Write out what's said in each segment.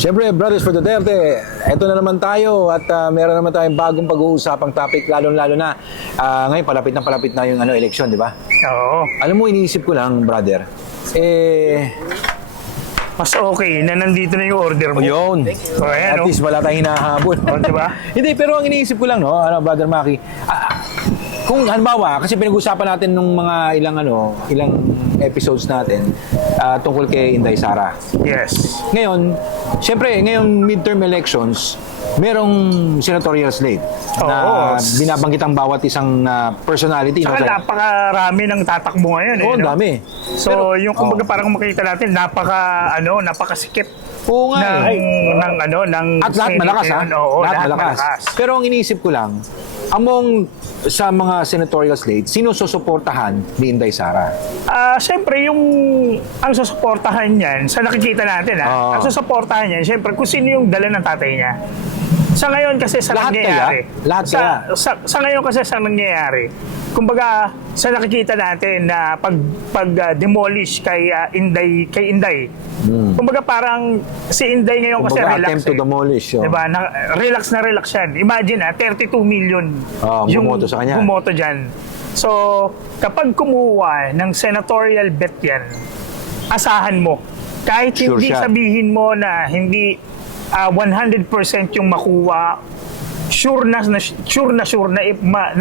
Siyempre, Brothers for Duterte, eto na naman tayo at meron naman tayong bagong pag-uusapang topic, lalo-lalo na ngayon palapit na yung eleksyon, di ba? Oo. Alam mo, iniisip ko lang, brother, Mas okay na nandito na yung order mo. yun, O, ayan, at least wala tayong hinahabol. O, di ba? Hindi, pero ang iniisip ko lang, no, Brother Maki, kung halimbawa, kasi pinag-usapan natin nung mga ilang episodes natin tungkol kay Inday Sara. Yes. Ngayon, siyempre, ngayong midterm elections, merong senatorial slate na binabanggit ang bawat isang personality. Saka napakarami ng tatakbo ngayon. Oo, ang dami. So, yung kumbaga parang makita natin, napakasikip. Oo nga. Ng At lahat malakas, ha? Oo, lahat malakas. Pero ang iniisip ko lang, sa mga senatorial slate, sino susuportahan ni Inday Sara? Siyempre, ang susuportahan niyan, sa nakikita natin, ang susuportahan niyan, siyempre, kung sino yung dala ng tatay niya. Sa ngayon kasi sa Lahat nangyayari. kaya? Lahat kaya? Sa ngayon kasi sa nangyayari, kumbaga sa nakikita natin na pag demolish kay Inday. Kumbaga parang si Inday ngayon kasi Kumbaga, relax. attempt to demolish. Oh. Diba? Relax yan. Imagine 32 million yung bumoto sa kanya. bumoto dyan. So, kapag kumuha ng senatorial bet yan, asahan mo. Kahit Sure hindi siya. sabihin mo na hindi 100% yung makuha, sure na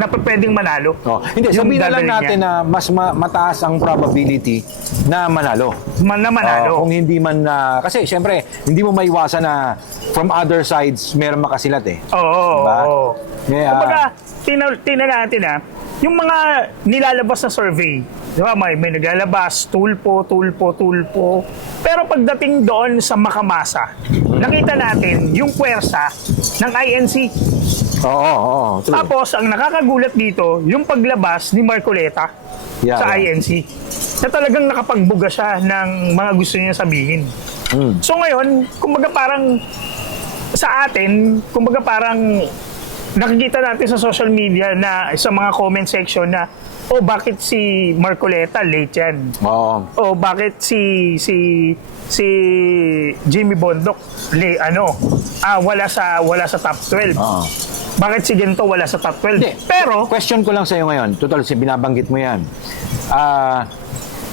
pwedeng manalo. Oh, hindi, Yung sabihin na lang dadalhin natin niya. na mas mataas ang probability na manalo. Na manalo. Kung hindi man kasi syempre hindi mo maiwasan na from other sides meron makasilat eh. Oo. Diba? Oo. Yeah. Kumbaga, tingnan natin yung mga nilalabas na survey, di ba? May naglalabas, tulpo. Pero pagdating doon sa makamasa, nakita natin yung puwersa ng INC. Oo. True. Tapos, ang nakakagulat dito, yung paglabas ni Marcoleta sa INC. Na talagang nakapagbuga siya ng mga gusto niya sabihin. So ngayon, kumbaga parang sa atin, kumbaga parang nakikita natin sa social media na sa mga comment section na bakit si Marcoleta late yan? Oo. Bakit si Jimmy Bondoc wala sa top 12? Oo. Bakit si ganito wala sa top 12? Hindi. Pero Question ko lang sa iyo ngayon. Total, binabanggit mo yan.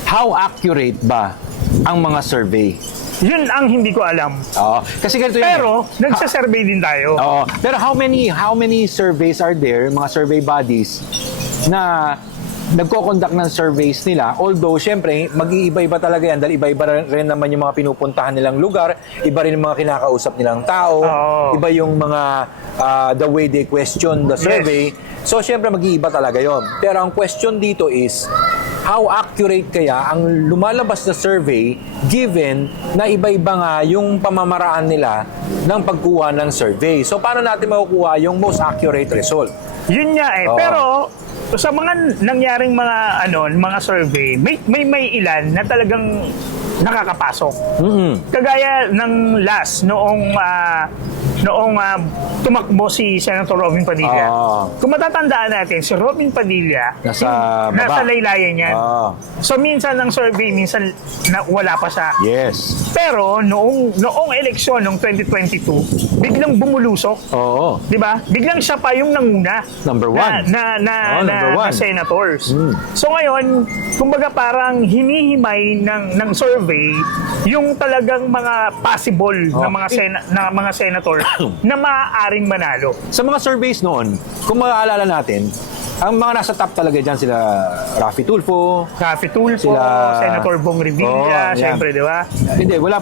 How accurate ba ang mga survey? yun ang hindi ko alam. Oo. Kasi ganito yun. Pero nagsa-survey din tayo. Oo. Pero how many surveys are there, mga survey bodies, na nagko-conduct ng surveys nila? Although, syempre, mag-iiba-iba talaga yan dahil iba-iba rin naman yung mga pinupuntahan nilang lugar, iba rin yung mga kinakausap nilang tao, iba yung mga the way they question the survey. So, syempre, mag-iiba talaga yon. Pero ang question dito is, how accurate kaya ang lumalabas na survey given na iba-iba nga yung pamamaraan nila ng pagkuha ng survey? So, paano natin makukuha yung most accurate result? Yun nga eh. Oo. Pero sa mga nangyaring mga survey, may ilan na talagang nakakapasok. Kagaya ng last noong tumakbo si Senator Robin Padilla. Kung matatandaan natin, si Robin Padilla nasa laylayan yan. So minsan ng survey, minsan wala pa siya. Yes. Pero noong eleksyon noong 2022, biglang bumulusok. Oo. 'Di ba? Biglang siya pa yung nanguna. Number one. Na senators. So ngayon, kumbaga parang hinihimay ng survey yung talagang mga possible na mga senator na maaaring manalo. Sa mga surveys noon, kung maaalala natin, ang mga nasa top talaga dyan sila Raffy Tulfo, Senator Bong Revilla, syempre, di ba? Hindi, wala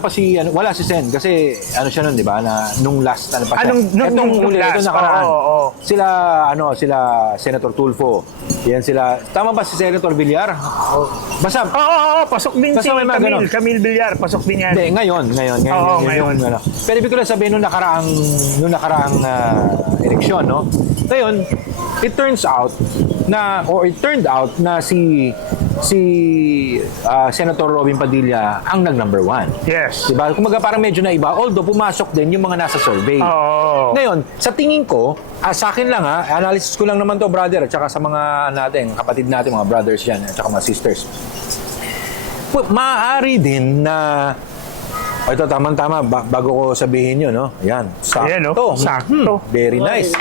si Sen kasi siya nun, di ba, na nung last Nung last, nakaraan. Sila Senator Tulfo. Yan sila. Tama ba si Senator Villar? Basta pasok din si Camille Villar, pasok din yan. Hindi, ngayon. Pero ibig ko lang sabihin nung nakaraang eleksyon, no? Ngayon, it turned out na si Senator Robin Padilla ang nag-number one. Yes. Diba? Kumaga parang medyo naiba, although pumasok din yung mga nasa survey. Ngayon, sa tingin ko, sa akin lang analysis ko lang naman to, brother, at saka sa mga kapatid natin, mga brothers yan, at saka mga sisters. Maaari din na Ito, tamang-tama. Bago ko sabihin yun, no? Ayan. Sakto. Ayan, no? Sakto. Very nice.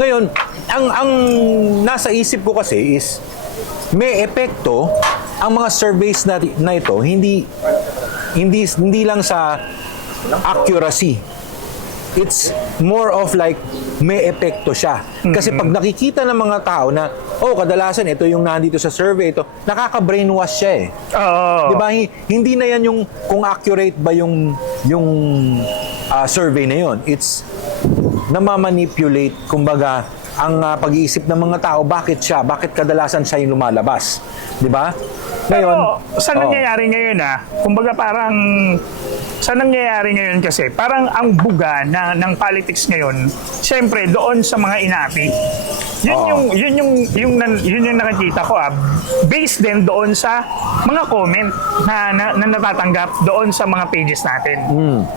Ngayon, ang nasa isip ko kasi is, may epekto ang mga surveys na ito, hindi lang sa accuracy. It's more of like may epekto siya. Kasi pag nakikita ng mga tao na, kadalasan ito yung nandito sa survey, ito, nakaka-brainwash siya eh. Oo. Di ba? Hindi na yan yung kung accurate ba yung survey na yon. It's namamanipulate, kumbaga, ang pag-iisip ng mga tao, bakit kadalasan siya yung lumalabas. Di ba? Pero sa nangyayari ngayon kumbaga parang sa nangyayari ngayon kasi parang ang buga ng politics ngayon, siyempre doon sa mga inapi. Yun yung nakikita ko based din doon sa mga comment na natatanggap doon sa mga pages natin.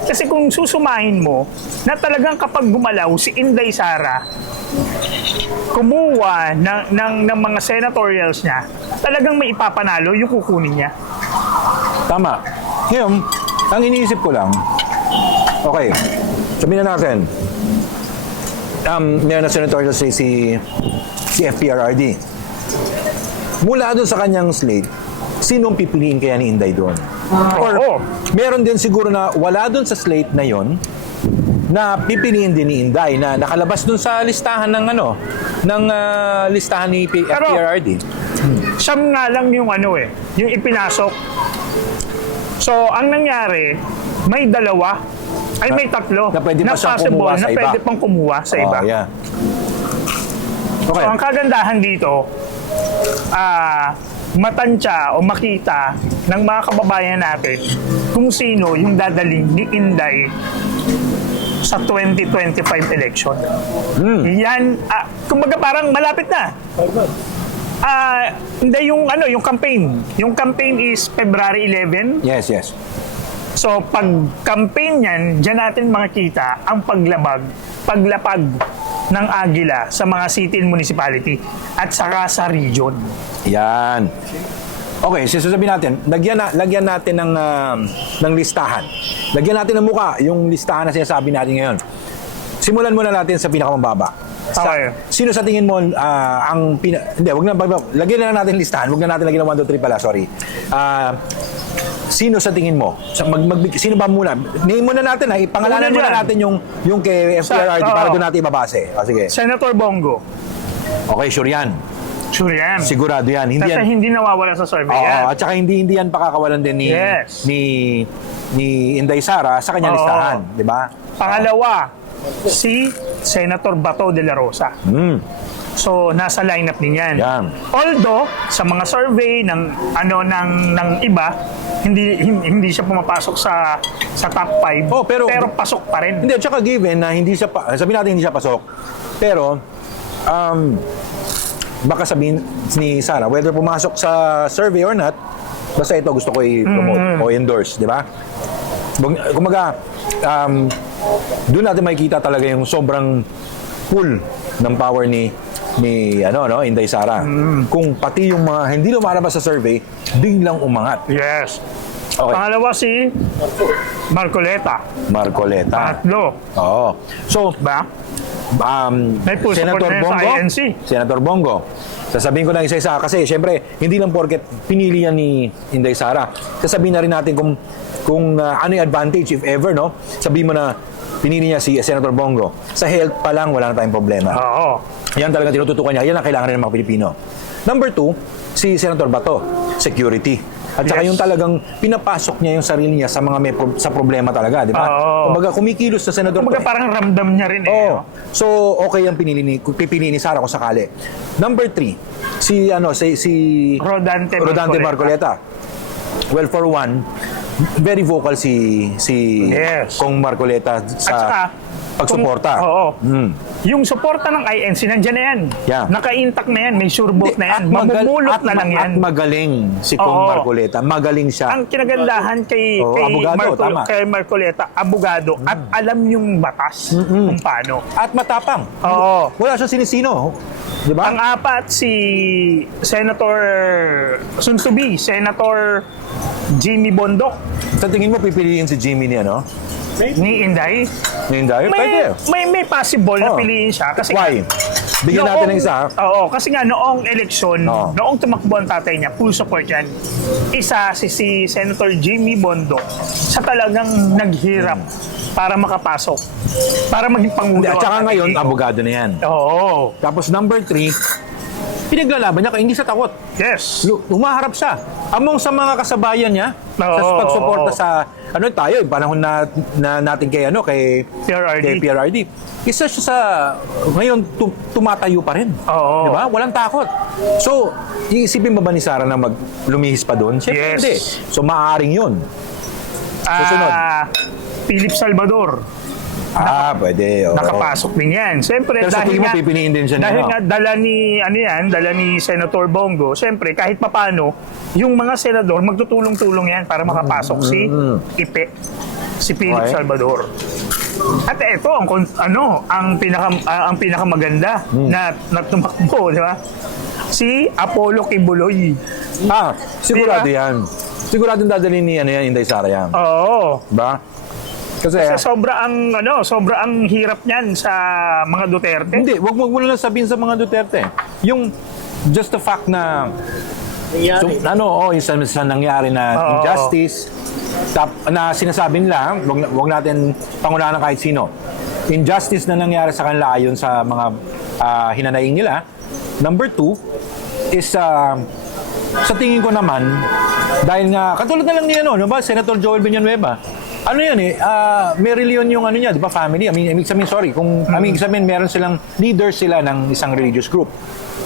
Kasi kung susumahin mo na talagang kapag gumalaw si Inday Sara, kumuha ng mga senatorials niya, talagang may ipapanalo yung kukunin niya. Tama. Ngayon, ang iniisip ko lang, okay, sabihin na natin, meron na senatorial si FPRRD. Mula doon sa kanyang slate, sinong pipiliin kaya ni Inday doon? Or meron din siguro na wala doon sa slate na yon na pipiliin din ni Inday na nakalabas doon sa listahan ng listahan ni FPRRD. Siyam nga lang yung yung ipinasok. So, ang nangyari, may dalawa, may tatlo na pwede pa siyang kumuha sa iba. pwede pang kumuha sa iba. Yeah. Okay. So, ang kagandahan dito, matansya o makita ng mga kababayan natin kung sino yung dadaling ni Inday sa 2025 election. Yan, kumbaga parang malapit na. Hindi yung campaign. Yung campaign is February 11. Yes. So, pag campaign yan, dyan natin makikita ang paglapag ng Agila sa mga city and municipality at saka sa region. Yan. Okay, sasabihin natin, lagyan natin ng listahan. Lagyan natin ng muka, yung listahan na sinasabi natin ngayon. Simulan muna natin sa pinakamababa. Okay. Sino sa tingin mo lagyan na lang natin listahan. Wag na natin lagyan ng 1, 2, 3 pala, sorry. Sino sa tingin mo? Sino ba muna? Name muna natin, ipangalanan muna natin yung kay FPRRD para doon natin ibabase. Sige. Senator Bongo. Okay, sure yan. Sure yan. Sigurado yan. Kasi hindi nawawala sa survey yan. At saka hindi yan pakakawalan din ni Inday Sara sa kanyang listahan, di ba? Pangalawa, si Senator Bato de la Rosa. So, nasa lineup din yan. Although, sa mga survey ng iba, hindi siya pumapasok sa top 5, pero pasok pa rin. Hindi, tsaka given na hindi siya sabihin natin hindi siya pasok. Pero baka sabihin ni Sara whether pumasok sa survey or not, basta ito gusto ko i-promote o endorse, di ba? Kumaga, doon natin makikita talaga yung sobrang pull ng power ni Inday Sara. Kung pati yung mga hindi lumalabas sa survey, biglang umangat. Yes. Okay. Pangalawa si Marcoleta. Tatlo. Oo. So, Senator Bongo. Sasabihin ko na isa-isa kasi syempre hindi lang porket pinili yan ni Inday Sara. Sasabihin na rin natin kung ano yung advantage if ever, no? Sabihin mo na pinili niya si Senator Bongo. Sa health pa lang wala na tayong problema. Oo. Yan talaga tinututukan niya. Yan ang kailangan rin ng mga Pilipino. Number 2, si Senator Bato, security. At saka yung talagang pinapasok niya yung sarili niya sa mga sa problema talaga, di ba? Kumbaga kumikilos sa senador. Kumbaga parang ramdam niya rin So okay ang pipili ni Sara kung sakali. Number 3, si Rodante Marcoleta. Well, for one, very vocal si Kong Marcoleta sa pagsuporta. Yung suporta ng INC, nandiyan na yan. Naka-intact na yan. May sure vote na yan. Mamumulot na lang yan. At magaling si Kong Marcoleta. Magaling siya. Ang kinagandahan kay Marcoleta, abogado, at alam yung batas kung paano. At matapang. Wala siya sinisino. Diba? Ang apat, si Senator Suntubi, Senator Jimmy Bondoc, Sa tingin mo, pipiliin si Jimmy ni ano? ni Inday. Hindi, pwede. May possible na Oh. piliin siya. Kasi Why? Bigyan natin ng isa. Oo, kasi nga noong eleksyon, Oo. noong tumakbo ang tatay niya, full support yan. Isa, si Senator Jimmy Bondoc, sa talagang naghirap para makapasok. Para maging pangulo. At saka ang ngayon, tatay. abogado na yan. Oo. Tapos number 3, pinaglalaban niya kaya hindi siya takot. Yes. Humaharap siya. Among sa mga kasabayan niya, sa Oo, pagsuporta oo. sa, ano tayo, yung panahon na natin kay, PRRD. kay PRRD. Isa siya sa, ngayon, tumatayo pa rin. Oo. Di ba? Walang takot. So, iisipin ba ni Sara na lumihis pa doon? Siyempre Yes. hindi. So, maaaring yun. Susunod. Philip Salvador. Pwede. Oo. Nakapasok din yan. Siyempre, Pero sa tingin mo, pipiliin din siya dahil nila. nga dala ni Senator Bongo, siyempre, kahit papano, yung mga senador, magtutulong-tulong yan para makapasok si Ipe, si Philip Okay. Salvador. At ito, ang pinakamaganda na tumakbo, di ba? Si Apollo Kibuloy. Sigurado Diba? yan. Sigurado dadalhin ni Inday Sara yan. Oo. Diba? Kasi Sobra ang hirap niyan sa mga Duterte. hindi, wag mo na lang sabihin sa mga Duterte. Yung just the fact na yung sa nangyari na Oo. injustice na sinasabi nila, wag natin pangunahan ng kahit sino. Injustice na nangyari sa kanila ayon sa mga hinanaing nila. Number 2 is sa tingin ko naman dahil nga katulad na lang ni Senator Joel Villanueva. Ano yan Merillion yung niya, di ba, family? I mean, ibig sabihin, meron silang leaders sila ng isang religious group.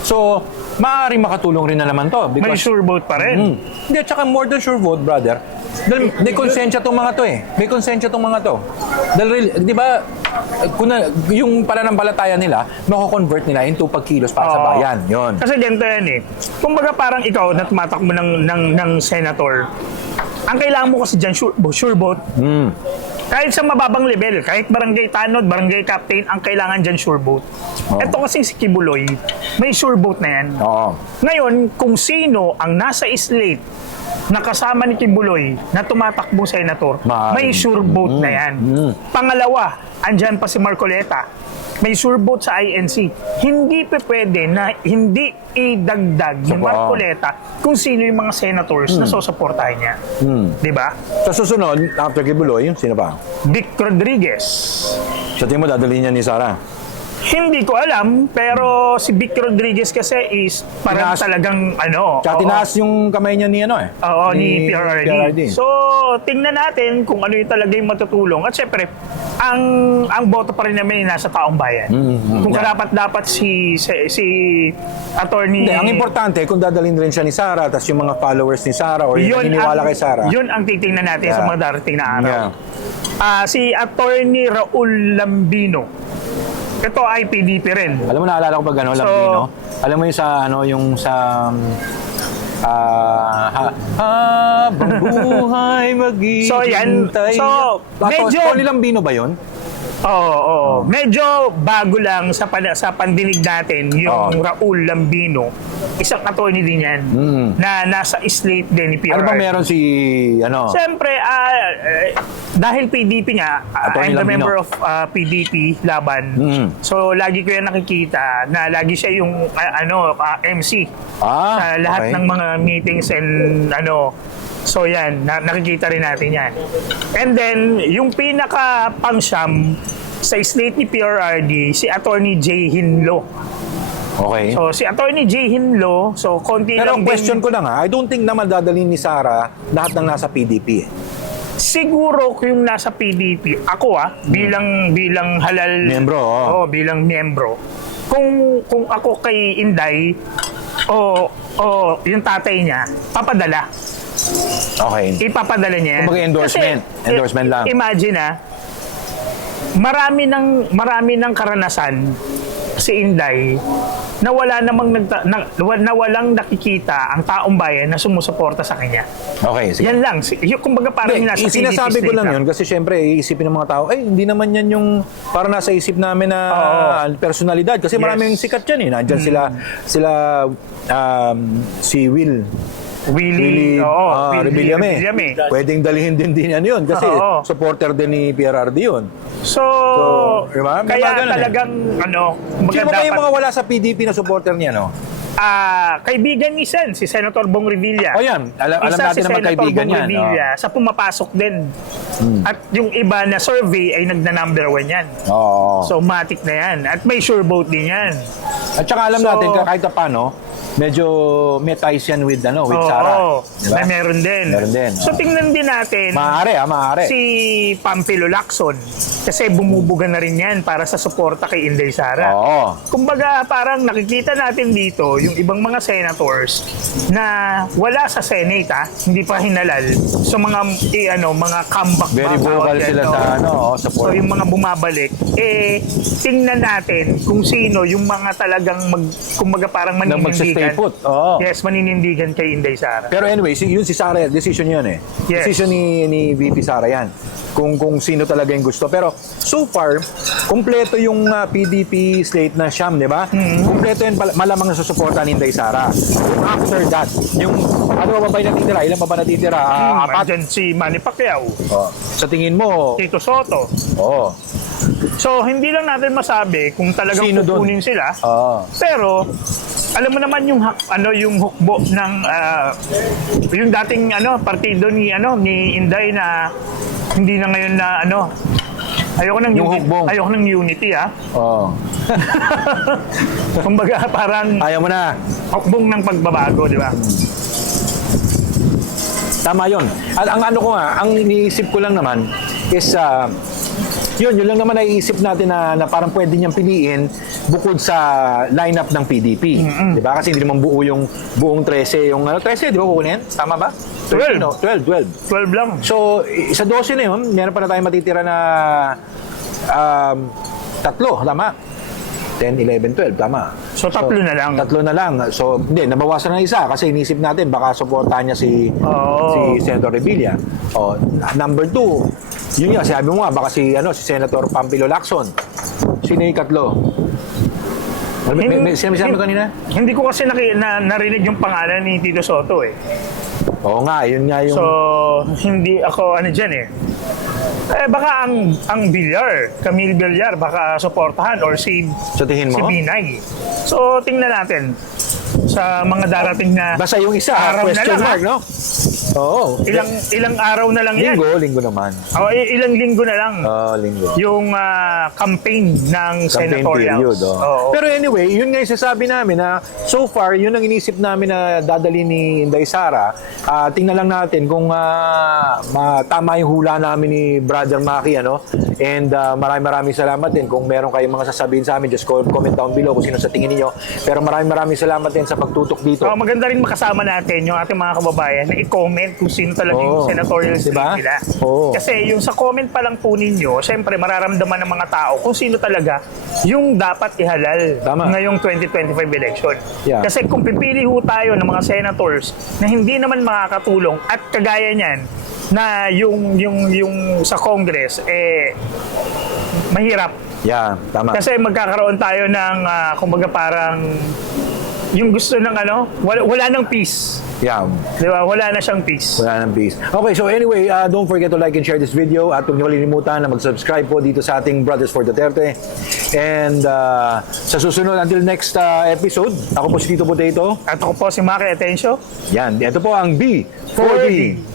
So, maaaring makatulong rin na naman to. May sure vote pa rin. Hindi, at saka more than sure vote, brother. Dahil may konsensya tong mga to May konsensya tong mga to. Dahil, di ba, yung pananampalataya nila, mako-convert nila into pagkilos para sa Oo. bayan. Yun. Kasi ganito yan Kumbaga parang ikaw na tumatakbo ng senator, ang kailangan mo kasi dyan, sure vote. Kahit sa mababang level, kahit barangay tanod, barangay captain, ang kailangan dyan sure vote. Oo. Ito kasi si Kibuloy, may sure vote na yan. Oo. Ngayon, kung sino ang nasa slate na kasama ni Kibuloy na tumatakbong senator, may sure vote na yan. Pangalawa, andyan pa si Marcoleta. May sure vote sa INC. Hindi pa pwede na hindi idagdag ni Marcoleta kung sino yung mga senators na susuportahan niya. Di ba? Sa susunod, after Kibuloy, sino pa? Vic Rodriguez. Sa tingin mo, dadalhin niya ni Sara? Hindi ko alam, pero si Vic Rodriguez kasi is parang Tinaas- talagang Tsaka oo. tinaas yung kamay niya ni Oo, ni PRRD. PRRD. So, tingnan natin kung ano yung talaga yung matutulong. At syempre, ang boto pa rin namin nasa taong bayan. Kung karapat-dapat si attorney... Hindi, ang importante, kung dadalhin rin siya ni Sara, tapos yung mga followers ni Sara, or yung naniniwala kay Sara. Yun ang titingnan natin sa mga darating na araw. Yeah. Si attorney Raul Lambino. Ito ay PDP rin. Alam mo, naalala ko pag Lambino? Alam mo yung sa habang buhay maghihintay. So, medyo- Tony Lambino ba yun? Oo. Medyo bago lang sa pandinig natin yung Raul Lambino. Isang attorney din yan na nasa slate din ni PRRD. Ano ba meron si Siyempre, dahil PDP nga, Attorney I'm the Lambino. member of PDP Laban. So, lagi ko yan nakikita na lagi siya yung MC sa lahat ng mga meetings and So yan, nakikita rin natin yan. And then, yung pinaka-pangsyam sa slate ni PRRD, si Attorney J. Hinlo. Okay. So, si Attorney J. Hinlo, konti Pero ang lang din- question ko lang I don't think naman dadalhin ni Sara lahat ng nasa PDP. Siguro kung yung nasa PDP, ako bilang halal... Miyembro, oo. Bilang miyembro. Kung ako kay Inday, yung tatay niya, papadala. Okay. Ipapadala niya yan. Kumbaga endorsement. Kasi, Endorsement lang. Imagine marami ng karanasan si Inday na na walang nakikita ang taong bayan na sumusuporta sa kanya. Okay, sige. Yan lang. Kumbaga parang Hindi, nasa sinasabi PDP ko lang state yun kasi syempre iisipin ng mga tao, hindi naman yan yung para nasa isip namin na personalidad. Kasi Yes. maraming sikat yan Nandyan sila si Will Willie, Rebillame. Rebillame. Pwedeng dalhin din ano yun kasi Oo. supporter din ni PRRD yun. So, diba? May mga kaya ganun eh. talagang, Sino ba yung mga wala sa PDP na supporter niya, no? kaibigan ni Sen, si Senator Bong Revilla. O yan, alam Isa natin si na magkaibigan Senator Bong yan. Revilla sa pumapasok din. At yung iba na survey ay nagna-number 1 yan. Oo. So, matic na yan. At may sure vote din yan. At saka alam So, natin kahit paano, medyo may ties yan with Sara. Diba? Na meron din. Meron din. So, tingnan din natin Maaari. si Pampilo Lacson. Kasi bumubuga na rin yan para sa suporta kay Inday Sara. Oo. Kumbaga, parang nakikita natin dito yung ibang mga senators na wala sa Senate, hindi pa hinalal. So mga mga comeback Very ba, vocal tawag sila yan, sa no? support. So yung mga bumabalik, tingnan natin kung sino yung mga talagang kumbaga parang Na maninindigan. magsistay put. Oo. Yes, maninindigan kay Inday Sara. Pero anyway, yun si Sara, decision yun eh. Yes. Decision ni VP Sara yan. Kung sino talaga yung gusto. Pero so far, kumpleto yung PDP slate na siyam, di ba? Kumpleto yun, malamang nasusuporta ni Inday Sara. After that, yung ano pa ba natitira? Ilan pa ba natitira? Apat. Andyan si Manny Pacquiao, Sa tingin mo, Tito Soto. oo. So, hindi lang natin masabi kung talagang Sino dun? kukunin sila. Oo. Pero, alam mo naman yung yung hukbo ng yung dating partido ni Inday na hindi na ngayon na ayoko ng unity Oo. Kumbaga parang Ayaw mo na. hukbong ng pagbabago, di ba? Tama yun. At ang ang iniisip ko lang naman is, yun lang naman naiisip natin na parang pwede niyang piliin bukod sa lineup ng PDP. Di ba? Kasi hindi naman buo yung buong 13. Yung 13, di ba kukunin? Tama ba? 12. No, 12. 12 lang. So, sa 12 na yun, meron pa na tayong matitira na tatlo. Tama? 10, 11, 12. Tama. So, tatlo na lang. Tatlo na lang. So, hindi, nabawasan ng isa kasi inisip natin baka supportahan niya si Senator Revilla. Number 2, yun nga, sabi mo nga, baka si Senator Pampilo Lacson. Sino yung katlo? May sinabi kanina? Hindi ko kasi narinig yung pangalan ni Tito Soto eh. Oo nga, yun nga yung... So, hindi ako dyan eh. Baka ang Villar, Camille Villar, baka suportahan or si Sa tingin mo? Si Binay. So, tingnan natin sa mga darating na Basta yung isa, araw question na lang, mark, no? Oo. Ilang araw na lang yan. Linggo naman. Ilang linggo na lang. Linggo. Yung campaign ng senatorials. Oo. Pero anyway, yun nga yung sasabi namin na so far, yun ang inisip namin na dadali ni Inday Sara. Tingnan lang natin kung tama yung hula namin ni Brother Maki, And maraming salamat din. Kung meron kayong mga sasabihin sa amin, just comment down below kung sino sa tingin niyo. Pero maraming salamat din sa pagtutok dito. Maganda rin makasama natin yung ating mga kababayan na i-comment kung sino talaga yung senatorial slate nila. Kasi yung sa comment pa lang po ninyo, syempre mararamdaman ng mga tao kung sino talaga yung dapat ihalal ngayong 2025 election. Yeah. Kasi kung pipili ho tayo ng mga senators na hindi naman makakatulong at kagaya niyan na yung sa Congress mahirap. Yeah, tama. Kasi magkakaroon tayo ng kumbaga parang yung gusto ng wala nang peace. Yeah. Di ba? Wala na siyang peace. Wala nang peace. Okay, so anyway, don't forget to like and share this video at huwag niyo kalilimutan na mag-subscribe po dito sa ating Brothers for Duterte. And sa susunod, until next episode, ako po si Tito Potato. At ako po si Maki Atencio. Yan, ito po ang B4D.